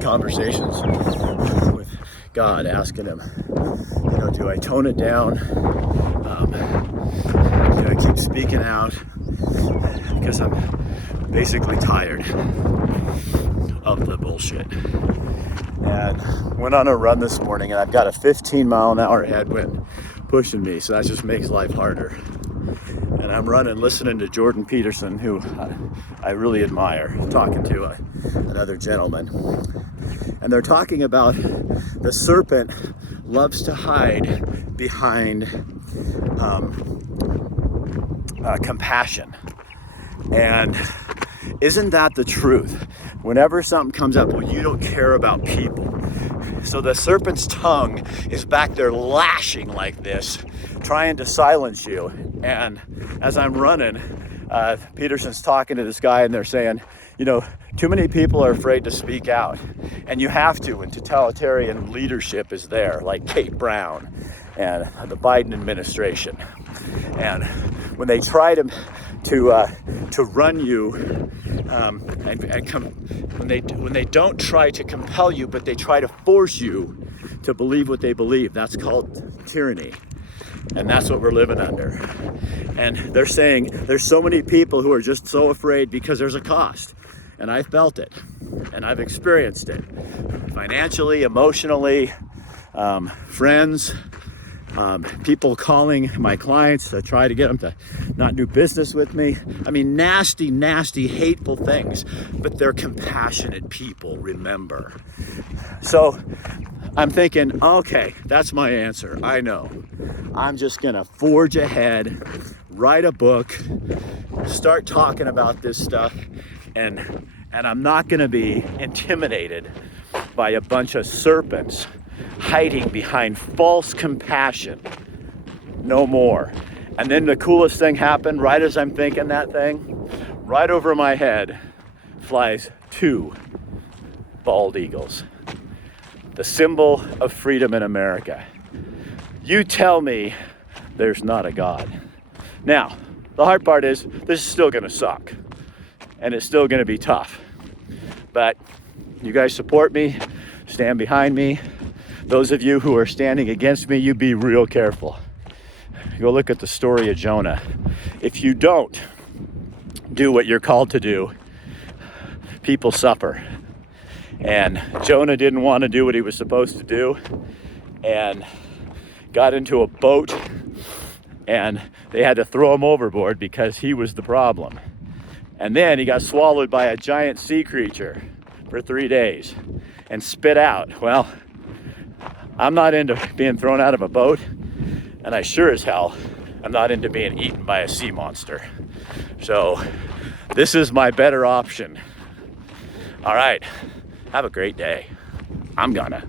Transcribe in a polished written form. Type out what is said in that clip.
conversations with God, asking him, do I tone it down? Do I keep speaking out? Because I'm basically tired of the bullshit. And went on a run this morning, and I've got a 15-mile-an-hour headwind pushing me, so that just makes life harder. And I'm running, listening to Jordan Peterson, who I really admire, talking to another gentleman. And they're talking about the serpent loves to hide behind compassion. And isn't that the truth? Whenever something comes up, well, you don't care about people. So the serpent's tongue is back there lashing like this, trying to silence you. And as I'm running, Peterson's talking to this guy, and they're saying, too many people are afraid to speak out. And you have to when totalitarian leadership is there, like Kate Brown and the Biden administration. And when they try to run you, when they don't try to compel you, but they try to force you to believe what they believe, that's called tyranny. And that's what we're living under. And they're saying there's so many people who are just so afraid because there's a cost. And I felt it, and I've experienced it financially, emotionally, friends, people calling my clients to try to get them to not do business with me. I mean, nasty, nasty, hateful things, but they're compassionate people, remember. So I'm thinking, okay, that's my answer. I know. I'm just gonna forge ahead, write a book, start talking about this stuff, and I'm not gonna be intimidated by a bunch of serpents hiding behind false compassion. No more. And then the coolest thing happened, right as I'm thinking that thing, right over my head flies 2 bald eagles. The symbol of freedom in America. You tell me there's not a God. Now, the hard part is this is still gonna suck. And it's still gonna be tough. But you guys support me, stand behind me. Those of you who are standing against me, you be real careful. Go look at the story of Jonah. If you don't do what you're called to do, people suffer. And Jonah didn't want to do what he was supposed to do and got into a boat, and they had to throw him overboard because he was the problem. And then he got swallowed by a giant sea creature for 3 days and spit out. Well, I'm not into being thrown out of a boat, and I sure as hell am not into being eaten by a sea monster. So this is my better option. All right, have a great day. I'm gonna.